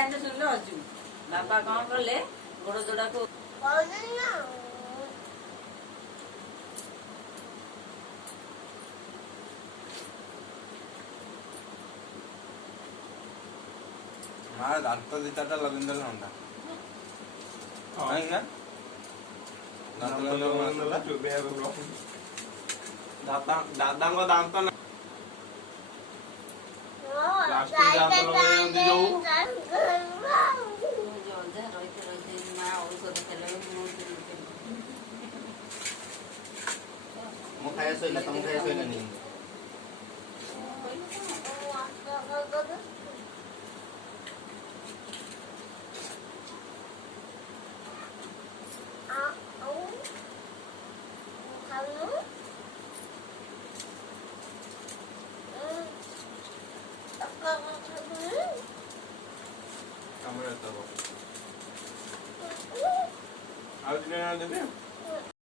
ଲାଇନରେ ଶୁଣିଲେ ହଜିବୁ। ବାପା କଣ କଲେ ଗୋଡ ଯୋଡାକୁ ଦାନ୍ତ ଦି ଚାରିଟା ଲଗେଇ ଦେଲେ ହନ୍ତା କାହିଁକି ନା ଦାଦାଙ୍କ ଦାନ୍ତ ନା ମୁଁ ଖାଇବା ଶୋଇଲା ତମ ଖାଇବା ଶୋଇଲାନି ଆଉ